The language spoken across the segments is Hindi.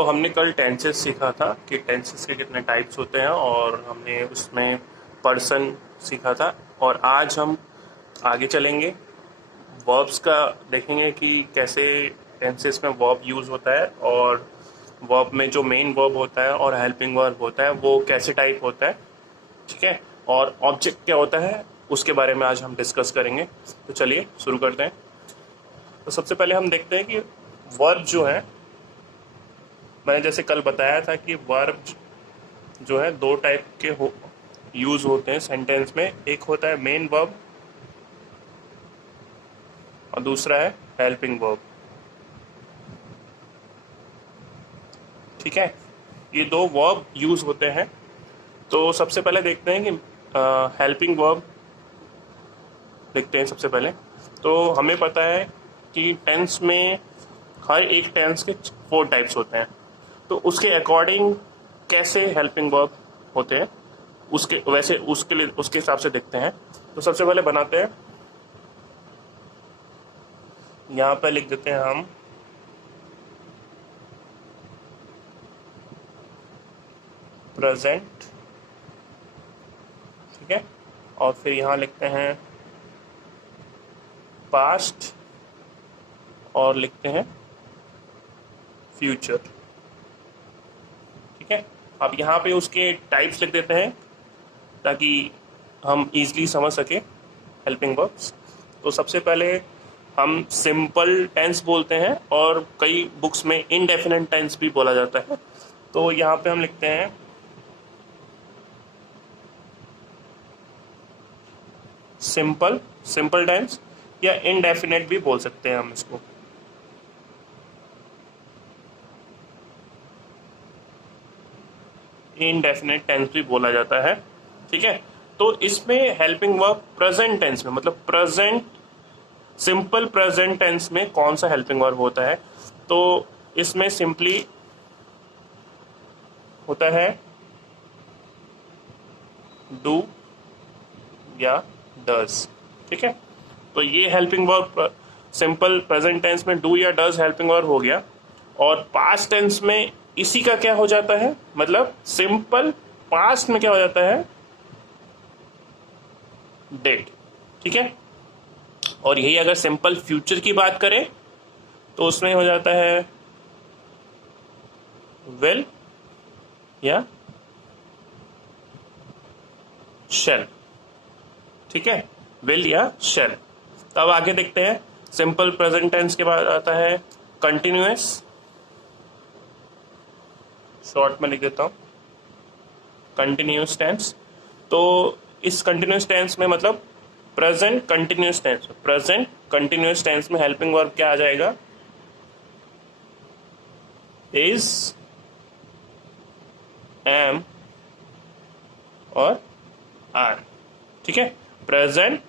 तो हमने कल टेंसेस सीखा था कि टेंसेस के कितने टाइप्स होते हैं और हमने उसमें पर्सन सीखा था। और आज हम आगे चलेंगे, वर्ब्स का देखेंगे कि कैसे टेंसेस में वर्ब यूज़ होता है और वर्ब में जो मेन वर्ब होता है और हेल्पिंग वर्ब होता है वो कैसे टाइप होता है, ठीक है। और ऑब्जेक्ट क्या होता है उसके बारे में आज हम डिस्कस करेंगे। तो चलिए शुरू करते हैं। तो सबसे पहले हम देखते हैं कि वर्ब जो है, मैंने जैसे कल बताया था कि वर्ब जो है दो टाइप के यूज़ होते हैं सेंटेंस में। एक होता है मेन वर्ब और दूसरा है हेल्पिंग वर्ब, ठीक है। ये दो वर्ब यूज़ होते हैं। तो सबसे पहले देखते हैं कि हेल्पिंग वर्ब देखते हैं सबसे पहले। तो हमें पता है कि टेंस में हर एक टेंस के 4 टाइप्स होते हैं। तो उसके अकॉर्डिंग कैसे हेल्पिंग वर्ब होते हैं उसके हिसाब से देखते हैं। तो सबसे पहले बनाते हैं, यहाँ पे लिख देते हैं हम प्रेजेंट, ठीक है। और फिर यहाँ लिखते हैं पास्ट और लिखते हैं फ्यूचर, ठीक है। अब यहाँ पे उसके टाइप्स लिख देते हैं ताकि हम इजीली समझ सके हेल्पिंग वर्ब्स। तो सबसे पहले हम सिंपल टेंस बोलते हैं और कई बुक्स में इनडेफिनेट टेंस भी बोला जाता है। तो यहाँ पे हम लिखते हैं सिंपल टेंस या इनडेफिनेट भी बोल सकते हैं हम इसको। इनडेफिनेट टेंस भी बोला जाता है, ठीक है। तो इसमें हेल्पिंग वर्ब प्रेजेंट टेंस में, मतलब प्रेजेंट सिंपल प्रेजेंट टेंस में कौन सा हेल्पिंग वर्ब होता है, तो इसमें सिंपली होता है डू या डज, ठीक है। तो ये helping verb simple present tense में डू या डज हेल्पिंग वर्ब हो गया। और पास्ट टेंस में इसी का क्या हो जाता है, मतलब सिंपल पास्ट में क्या हो जाता है, डिड, ठीक है। और यही अगर सिंपल फ्यूचर की बात करें तो उसमें हो जाता है विल या शैल, ठीक है, विल या शैल। तब आगे देखते हैं सिंपल प्रेजेंट टेंस के बाद आता है कंटिन्यूअस, शॉर्ट में लिख देता हूं कंटिन्यूअस टेंस। तो इस कंटिन्यूअस टेंस में मतलब प्रेजेंट कंटिन्यूअस टेंस में हेल्पिंग वर्ब क्या आ जाएगा, इज, एम और आर, ठीक है। प्रेजेंट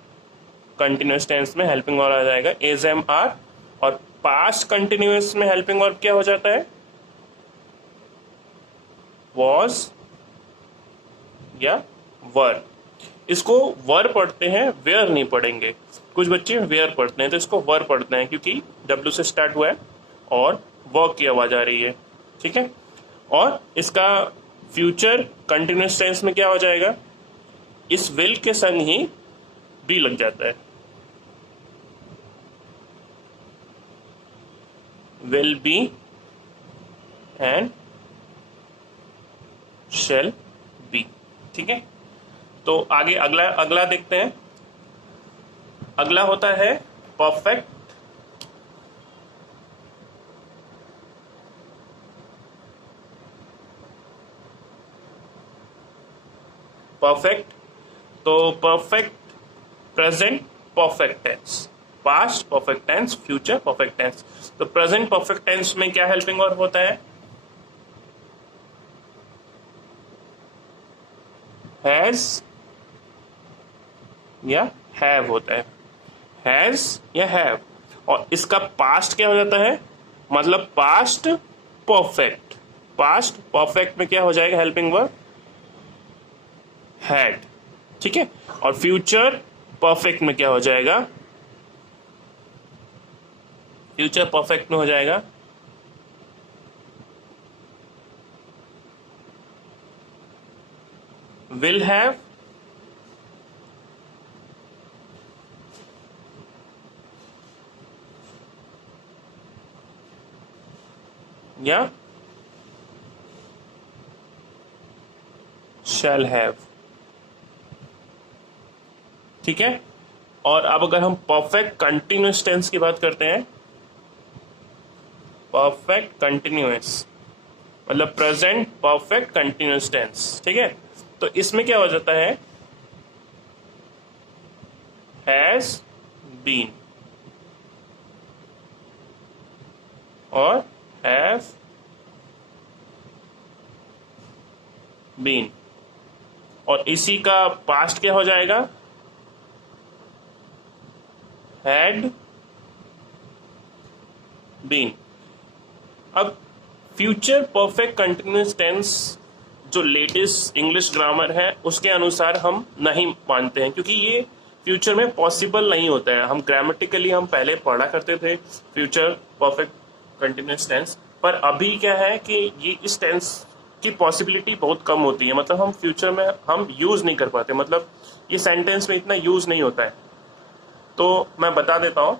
कंटिन्यूअस टेंस में हेल्पिंग वर्ब आ जाएगा इज, एम, आर। और पास्ट कंटिन्यूअस में हेल्पिंग वर्ब क्या हो जाता है, वॉज या वर। इसको वर पढ़ते हैं, वेयर नहीं पढ़ेंगे। कुछ बच्चे वेयर पढ़ते हैं तो इसको वर पढ़ते हैं क्योंकि डब्ल्यू से स्टार्ट हुआ है और वर्क की आवाज आ रही है, ठीक है। और इसका फ्यूचर कंटिन्यूअस टेंस में क्या हो जाएगा, इस विल के संग ही बी लग जाता है, will be and shall be, ठीक है। तो आगे अगला देखते हैं। अगला होता है परफेक्ट। तो perfect present perfect tense, past perfect tense, future perfect tense. तो प्रेजेंट परफेक्ट टेंस में क्या हेल्पिंग वर्ब होता है, हैज या हैव होता है, हैज या हैव। और इसका पास्ट क्या हो जाता है, मतलब पास्ट परफेक्ट में क्या हो जाएगा हेल्पिंग वर्ब, हैड, ठीक है। और फ्यूचर परफेक्ट में क्या हो जाएगा, फ्यूचर परफेक्ट में हो जाएगा विल हैव, या शैल हैव। ठीक है। और अब अगर हम परफेक्ट कंटिन्यूअस टेंस की बात करते हैं, परफेक्ट कंटिन्यूअस मतलब प्रेजेंट परफेक्ट कंटिन्यूअस टेंस। ठीक है, तो इसमें क्या हो जाता है, हैज बीन और हैव बीन, और इसी का पास्ट क्या हो जाएगा, हैड बीन। अब फ्यूचर परफेक्ट कंटिन्यूअस टेंस जो लेटेस्ट इंग्लिश ग्रामर है उसके अनुसार हम नहीं मानते हैं, क्योंकि ये फ्यूचर में पॉसिबल नहीं होता है। हम ग्रामेटिकली हम पहले पढ़ा करते थे फ्यूचर परफेक्ट कंटिन्यूअस टेंस, पर अभी क्या है कि ये इस टेंस की पॉसिबिलिटी बहुत कम होती है, मतलब हम फ्यूचर में हम यूज नहीं कर पाते, मतलब ये सेंटेंस में इतना यूज नहीं होता है। तो मैं बता देता हूँ,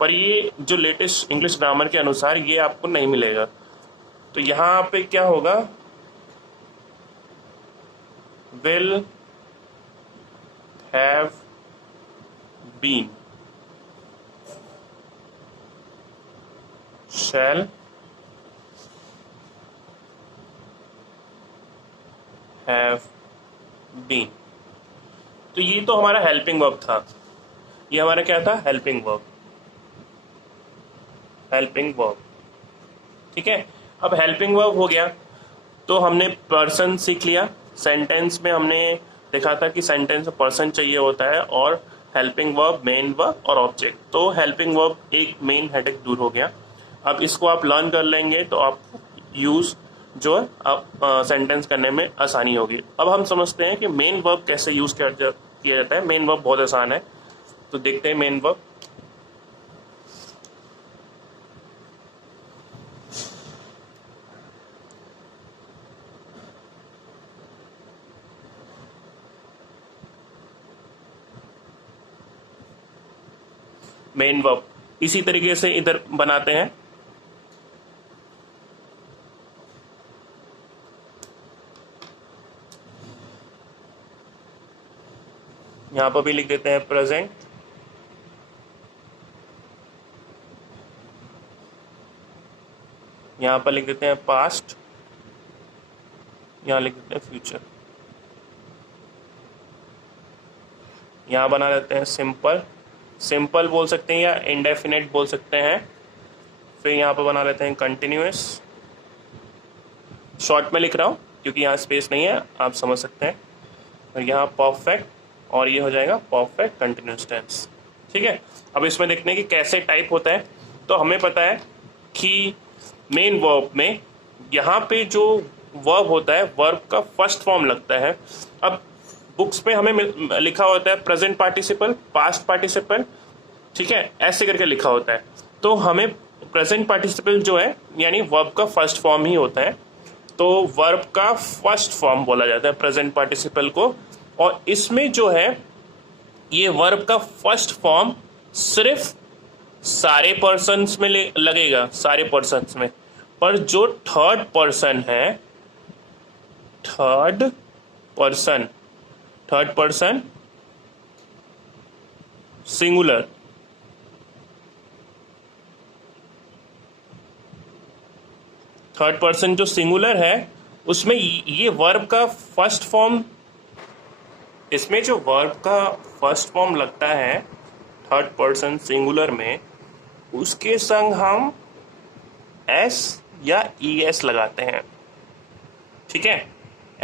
पर ये जो लेटेस्ट इंग्लिश ग्रामर के अनुसार ये आपको नहीं मिलेगा। तो यहाँ पे क्या होगा, will have been, shall have been. तो ये तो हमारा हेल्पिंग वर्ब था, ये हमारा क्या था, हेल्पिंग वर्ब, हेल्पिंग वर्ब। ठीक है, अब हेल्पिंग वर्ब हो गया तो हमने पर्सन सीख लिया। सेंटेंस में हमने देखा था कि सेंटेंस में पर्सन चाहिए होता है और हेल्पिंग वर्ब, मेन वर्ब और ऑब्जेक्ट। तो हेल्पिंग वर्ब एक मेन हेडेक दूर हो गया। अब इसको आप लर्न कर लेंगे तो आप यूज जो है आप सेंटेंस करने में आसानी होगी। अब हम समझते हैं कि मेन वर्ब कैसे यूज किया जाता है। मेन वर्ब बहुत आसान है, तो देखते हैं मेन वर्ब। मेन वर्ब इसी तरीके से इधर बनाते हैं। यहां पर भी लिख देते हैं प्रेजेंट, यहां पर लिख देते हैं पास्ट, यहां लिख देते हैं फ्यूचर। यहां बना देते हैं सिंपल, सिंपल बोल सकते हैं या इंडेफिनेट बोल सकते हैं। फिर यहाँ पर बना लेते हैं कंटिन्यूअस, शॉर्ट में लिख रहा हूँ क्योंकि यहाँ स्पेस नहीं है, आप समझ सकते हैं। और यहाँ परफेक्ट, और ये हो जाएगा परफेक्ट कंटिन्यूअस टेंस। ठीक है, अब इसमें देखते हैं कि कैसे टाइप होता है। तो हमें पता है कि मेन वर्ब में यहाँ पे जो वर्ब होता है, वर्ब का फर्स्ट फॉर्म लगता है। अब बुक्स पे हमें लिखा होता है प्रेजेंट पार्टिसिपल, पास्ट पार्टिसिपल, ठीक है, ऐसे करके लिखा होता है। तो हमें प्रेजेंट पार्टिसिपल जो है यानी वर्ब का फर्स्ट फॉर्म ही होता है, तो वर्ब का फर्स्ट फॉर्म बोला जाता है प्रेजेंट पार्टिसिपल को। और इसमें जो है ये वर्ब का फर्स्ट फॉर्म सिर्फ सारे पर्सन्स में लगेगा, सारे पर्सन्स में। पर जो थर्ड पर्सन है, third person, third person singular, third person जो सिंगुलर है उसमें ये वर्ब का फर्स्ट फॉर्म, इसमें जो वर्ब का फर्स्ट फॉर्म लगता है थर्ड पर्सन सिंगुलर में, उसके संग हम एस या ई एस लगाते हैं। ठीक है,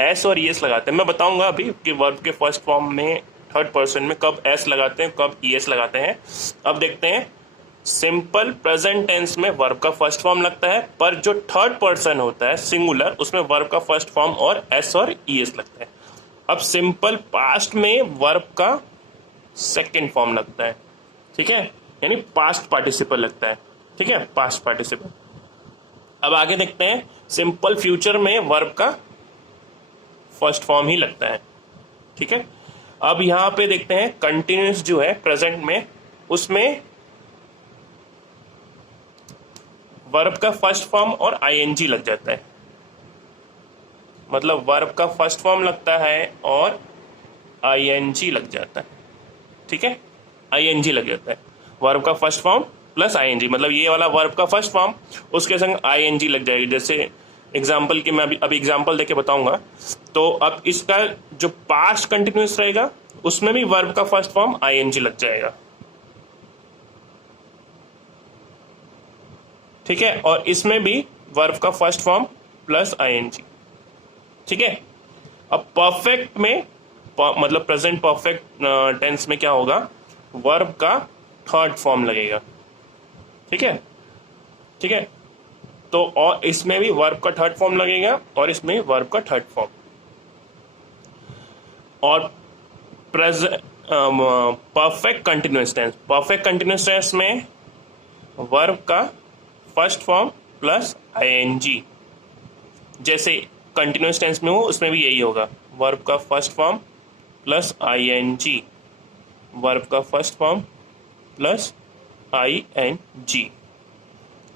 एस और ई एस लगाते हैं। मैं बताऊंगा अभी कि वर्ब के फर्स्ट फॉर्म में थर्ड पर्सन में कब एस लगाते हैं, कब ई एस लगाते हैं। अब देखते हैं, सिंपल प्रेजेंट टेंस में वर्ब का फर्स्ट फॉर्म लगता है, पर जो थर्ड पर्सन होता है सिंगुलर उसमें वर्ब का फर्स्ट फॉर्म और एस और ई एस लगता है। अब सिंपल पास्ट में वर्ब का सेकेंड फॉर्म लगता है, ठीक है, यानी पास्ट पार्टिसिपल लगता है। ठीक है, पास्ट पार्टिसिपल। अब आगे देखते हैं, सिंपल फ्यूचर में वर्ब का फर्स्ट फॉर्म ही लगता है। ठीक है, अब यहां पे देखते हैं कंटिन्यूस जो है प्रेजेंट में, उसमें वर्ब का फर्स्ट फॉर्म और आईएनजी लग जाता है। मतलब वर्ब का फर्स्ट फॉर्म लगता है और आईएनजी लग जाता है। ठीक है, आईएनजी लग जाता है, वर्ब का फर्स्ट फॉर्म प्लस आईएनजी, मतलब ये वाला वर्ब का फर्स्ट फॉर्म उसके संग आईएनजी लग जाएगी। जैसे एग्जाम्पल की मैं अभी एग्जाम्पल देके बताऊंगा। तो अब इसका जो पास्ट कंटिन्यूस रहेगा उसमें भी वर्ब का फर्स्ट फॉर्म आईएनजी लग जाएगा। ठीक है, और इसमें भी वर्ब का फर्स्ट फॉर्म प्लस आईएनजी। ठीक है, अब परफेक्ट में मतलब प्रेजेंट परफेक्ट टेंस में क्या होगा, वर्ब का थर्ड फॉर्म लगेगा। ठीक है, ठीक है, तो और इसमें भी वर्ब का थर्ड फॉर्म लगेगा और इसमें वर्ब का थर्ड फॉर्म। और perfect continuous tense, perfect continuous tense में वर्ब का फर्स्ट फॉर्म प्लस आईएनजी। जैसे कंटिन्यूअस टेंस में हो उसमें भी यही होगा, वर्ब का first form plus ING, verb का फर्स्ट फॉर्म प्लस आईएनजी।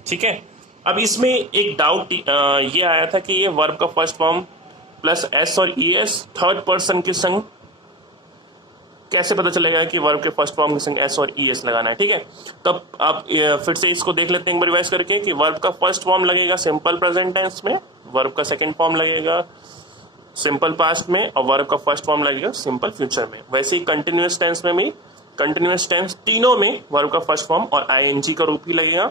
ठीक है, अब इसमें एक डाउट ये आया था कि ये वर्ब का फर्स्ट फॉर्म प्लस एस और ईएस थर्ड पर्सन के संग कैसे पता चलेगा कि वर्ब के फर्स्ट फॉर्म के संग एस और ईएस लगाना है। ठीक है, तब आप फिर से इसको देख लेते हैं एक बार रिवाइज करके कि वर्ब का फर्स्ट फॉर्म लगेगा सिंपल प्रेजेंट टेंस में, वर्ब का सेकंड फॉर्म लगेगा सिंपल पास्ट में, और वर्ब का फर्स्ट फॉर्म लगेगा सिंपल फ्यूचर में। वैसे ही कंटिन्यूअस टेंस में भी, कंटिन्यूअस टेंस तीनों में वर्ब का फर्स्ट फॉर्म और आईएनजी का रूप ही लगेगा,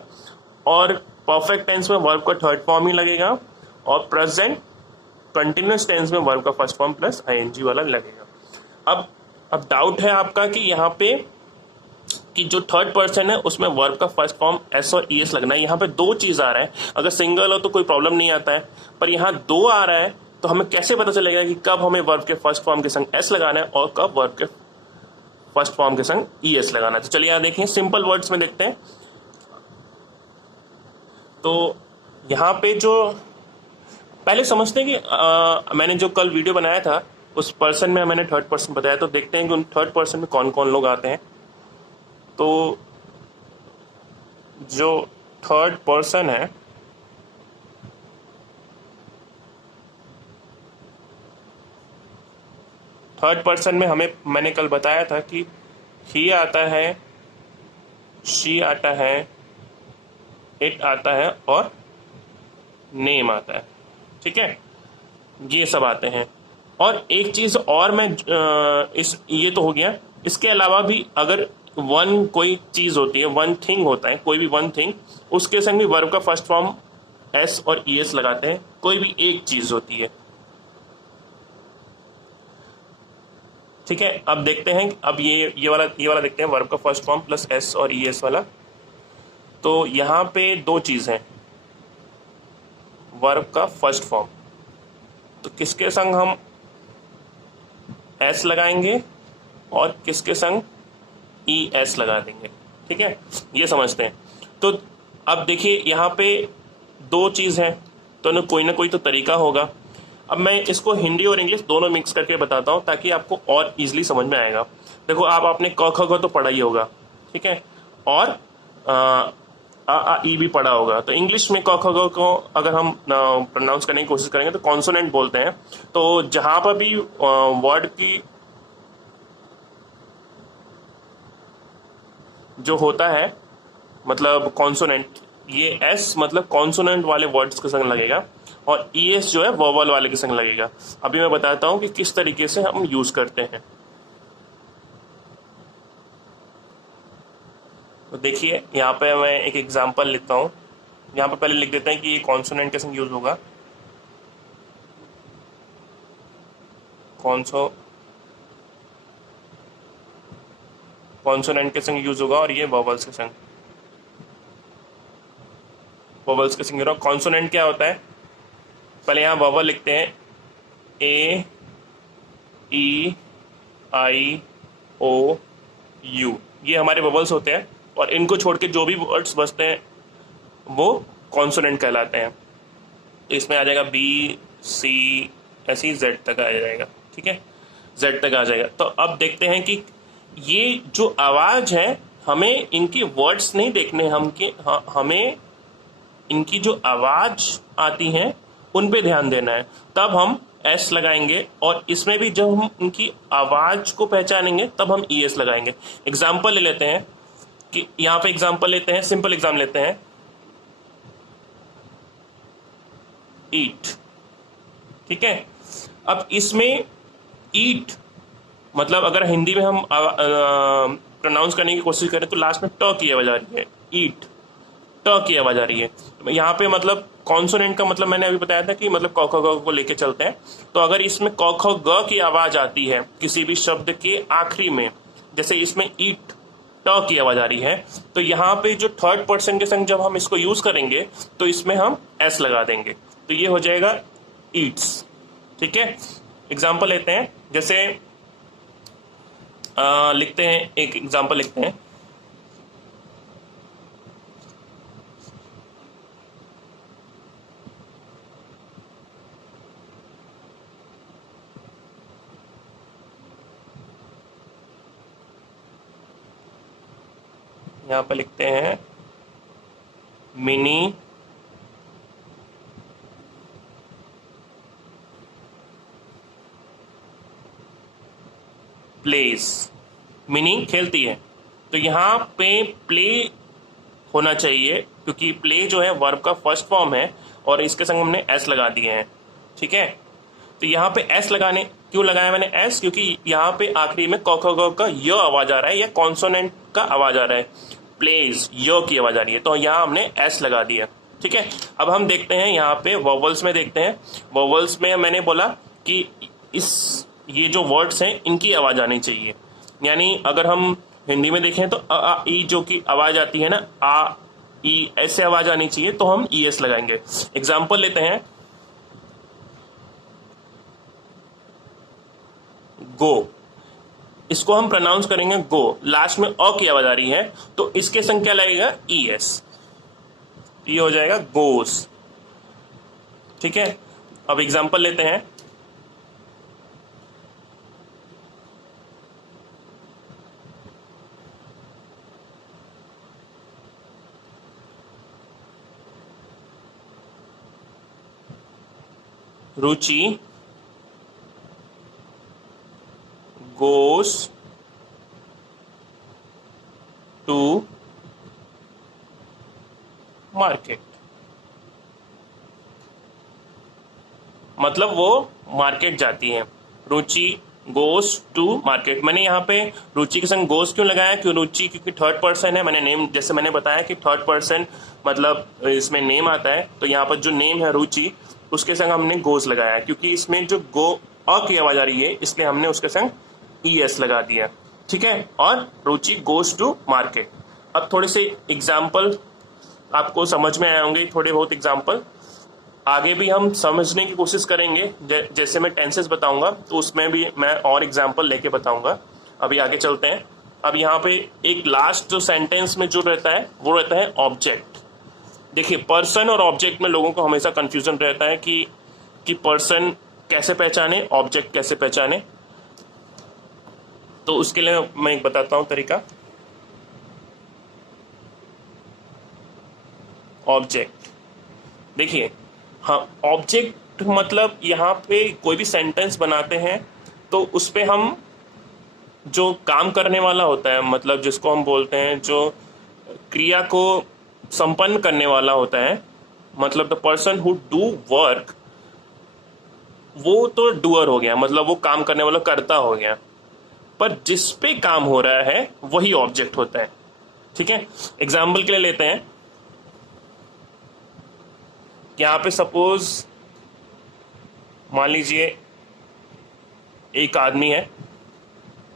और परफेक्ट टेंस में वर्ब का थर्ड फॉर्म ही लगेगा, और प्रेजेंट कंटिन्यूअस टेंस में वर्ब का फर्स्ट फॉर्म प्लस आईएनजी वाला लगेगा। अब डाउट है आपका कि यहाँ पे कि जो थर्ड पर्सन है उसमें वर्ब का फर्स्ट फॉर्म एस और ईएस लगना है। यहाँ पे दो चीज आ रहा है, अगर सिंगल हो तो कोई प्रॉब्लम नहीं आता है, पर यहाँ दो आ रहा है तो हमें कैसे पता चलेगा कि कब हमें वर्ब के फर्स्ट फॉर्म के संग एस लगाना है और कब वर्ब के फर्स्ट फॉर्म के संग ईएस लगाना है। तो चलिए यहाँ देखें, सिंपल वर्ड्स में देखते हैं। तो यहाँ पे जो पहले समझते हैं कि मैंने जो कल वीडियो बनाया था उस पर्सन में मैंने थर्ड पर्सन बताया, तो देखते हैं कि उन थर्ड पर्सन में कौन कौन लोग आते हैं। तो जो थर्ड पर्सन है, थर्ड पर्सन में मैंने कल बताया था कि ही आता है, शी आता है, इट आता है और नेम आता है। ठीक है, ये सब आते हैं। और एक चीज और मैं ये तो हो गया, इसके अलावा भी अगर वन कोई चीज होती है, वन थिंग होता है, कोई भी वन थिंग, उसके संग भी वर्ब का फर्स्ट फॉर्म एस और ईएस लगाते हैं। कोई भी एक चीज होती है। ठीक है, अब देखते हैं, अब ये वाला देखते हैं, वर्ब का फर्स्ट फॉर्म प्लस एस और ईएस वाला। तो यहां पे दो चीज हैं, वर्ब का फर्स्ट फॉर्म, तो किसके संग हम एस लगाएंगे और किसके संग ई एस लगा देंगे। ठीक है, ये समझते हैं। तो अब देखिए यहाँ पे दो चीज है, तो ना कोई तो तरीका होगा। अब मैं इसको हिंदी और इंग्लिश दोनों मिक्स करके बताता हूँ ताकि आपको और इजीली समझ में आएगा। देखो, आपने क ख ग तो पढ़ा ही होगा, ठीक है, और आ ई भी पढ़ा होगा। तो इंग्लिश में क ख ग को अगर हम प्रोनाउंस करने की कोशिश करेंगे तो कॉन्सोनेंट बोलते हैं। तो जहां पर भी वर्ड की जो होता है मतलब कॉन्सोनेंट, ये एस मतलब कॉन्सोनेंट वाले वर्ड्स के संग लगेगा और ई एस जो है वोवल वाले के संग लगेगा। अभी मैं बताता हूं कि किस तरीके से हम यूज करते हैं। तो देखिए, यहाँ पे मैं एक एग्जांपल लिखता हूँ। यहाँ पे पहले लिख देते हैं कि ये कॉन्सोनेंट के संग यूज होगा, कॉन्सोनेंट के संग यूज होगा और ये वोवल्स के संग, वोवल्स के संग। कॉन्सोनेंट क्या होता है, पहले यहाँ वोवल लिखते हैं, ए ई आई ओ यू, ये हमारे वोवल्स होते हैं और इनको छोड़ के जो भी वर्ड्स बचते हैं वो कॉन्सोनेंट कहलाते हैं। तो इसमें आ जाएगा बी, सी, ऐसे ही जेड तक आ जाएगा। ठीक है, जेड तक आ जाएगा। तो अब देखते हैं कि ये जो आवाज है, हमें इनकी वर्ड्स नहीं देखने, हमें इनकी जो आवाज आती है उन पे ध्यान देना है। तब हम एस लगाएंगे, और इसमें भी जब हम उनकी आवाज को पहचानेंगे तब हम ई एस लगाएंगे। एग्जाम्पल ले लेते हैं कि यहां पे एग्जाम्पल लेते हैं, सिंपल एग्जाम लेते हैं, ईट। ठीक है, अब इसमें ईट मतलब अगर हिंदी में हम प्रोनाउंस करने की कोशिश करें तो लास्ट में ट की आवाज आ रही है, ईट, ट की आवाज आ रही है। यहाँ पे मतलब कॉन्सोनेंट का मतलब मैंने अभी बताया था कि मतलब क ख ग को लेके चलते हैं। तो अगर इसमें क ख ग की आवाज आती है किसी भी शब्द के आखिरी में, जैसे इसमें ईट, ट की आवाज आ रही है, तो यहाँ पे जो थर्ड पर्सन के संग जब हम इसको यूज करेंगे तो इसमें हम एस लगा देंगे, तो ये हो जाएगा ईट्स। ठीक है, एग्जाम्पल लेते हैं, जैसे लिखते हैं, एक एग्जाम्पल लिखते हैं, यहाँ पर लिखते हैं मिनी प्लेस, मीनिंग खेलती है। तो यहाँ पे प्ले होना चाहिए क्योंकि प्ले जो है वर्ब का फर्स्ट फॉर्म है और इसके संग हमने एस लगा दिए हैं। ठीक है, तो यहाँ पे एस लगाने क्यों लगाया मैंने एस, क्योंकि यहाँ पे आखिरी में क ख ग का य आवाज आ रहा है या कॉन्सोनेंट का आवाज आ रहा है, प्लेज य की आवाज आ रही है, तो यहाँ हमने एस लगा दिया। ठीक है, अब हम देखते हैं यहाँ पे वोवल्स में, देखते हैं वोवल्स में मैंने बोला कि ये जो वर्ड्स हैं इनकी आवाज आनी चाहिए, यानी अगर हम हिंदी में देखें तो आ ई जो की आवाज आती है ना, आ ई ऐसे आवाज आनी चाहिए, तो हम ई एस लगाएंगे। एग्जाम्पल लेते हैं, गो, इसको हम प्रोनाउंस करेंगे गो, लास्ट में अ की आवाज आ रही है तो इसके संग क्या लगेगा, ई एस, ये हो जाएगा गोस। ठीक है, अब एग्जाम्पल लेते हैं, रुचि goes to market, मतलब वो मार्केट जाती है। रुचि गोस टू मार्केट, मैंने यहाँ पे रुचि के संग गोस क्यों लगाया, क्यों रुचि, क्योंकि थर्ड पर्सन है, मैंने नेम, जैसे मैंने बताया कि थर्ड पर्सन मतलब इसमें नेम आता है, तो यहाँ पर जो नेम है रुचि उसके संग हमने गोस लगाया, क्योंकि इसमें जो गो अ की आवाज आ रही है इसलिए हमने उसके संग ई एस लगा दिया। ठीक है, और रुचि गोस टू मार्केट। अब थोड़े से एग्जाम्पल आपको समझ में आए होंगे, थोड़े बहुत एग्जाम्पल आगे भी हम समझने की कोशिश करेंगे, जैसे मैं टेंसेस बताऊंगा तो उसमें भी मैं और एग्जाम्पल लेके बताऊंगा। अभी आगे चलते हैं। अब यहाँ पे एक लास्ट जो सेंटेंस में जो रहता है वो रहता है ऑब्जेक्ट। देखिए, पर्सन और ऑब्जेक्ट में लोगों को हमेशा कंफ्यूजन रहता है कि पर्सन कैसे पहचाने, ऑब्जेक्ट कैसे पहचाने। तो उसके लिए मैं एक बताता हूं तरीका। ऑब्जेक्ट, देखिए, हाँ, ऑब्जेक्ट मतलब यहाँ पे कोई भी सेंटेंस बनाते हैं तो उस पे हम जो काम करने वाला होता है, मतलब जिसको हम बोलते हैं जो क्रिया को संपन्न करने वाला होता है, मतलब the person who do work, वो तो डूअर हो गया, मतलब वो काम करने वाला कर्ता हो गया, पर जिस पे काम हो रहा है वही ऑब्जेक्ट होता है। ठीक है, एग्जाम्पल के लिए लेते हैं, यहां पे सपोज मान लीजिए एक आदमी है,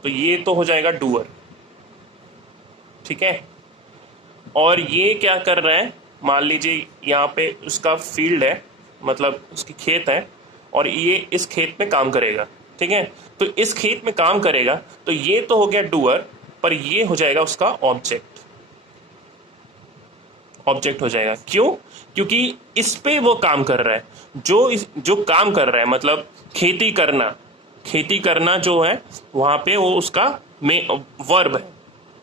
तो ये तो हो जाएगा डूअर। ठीक है, और ये क्या कर रहा है, मान लीजिए यहाँ पे उसका फील्ड है, मतलब उसकी खेत है, और ये इस खेत में काम करेगा। ठीक है, तो इस खेत में काम करेगा, तो ये तो हो गया डूअर, पर ये हो जाएगा उसका ऑब्जेक्ट। ऑब्जेक्ट हो जाएगा, क्यों, क्योंकि इस पे वो काम कर रहा है, जो काम कर रहा है, मतलब खेती करना, खेती करना जो है वहां पे वो उसका में वर्ब है,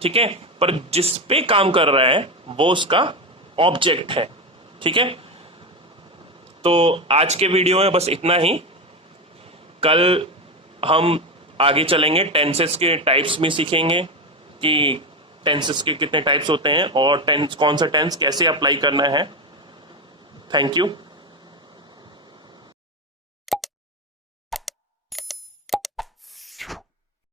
ठीक है, पर जिस पे काम कर रहा है वो उसका ऑब्जेक्ट है, ठीक है। तो आज के वीडियो में बस इतना ही। कल हम आगे चलेंगे, टेंसेस के टाइप्स में सीखेंगे कि टेंसेस के कितने टाइप्स होते हैं और टेंस कौन सा टेंस कैसे अप्लाई करना है। Thank you.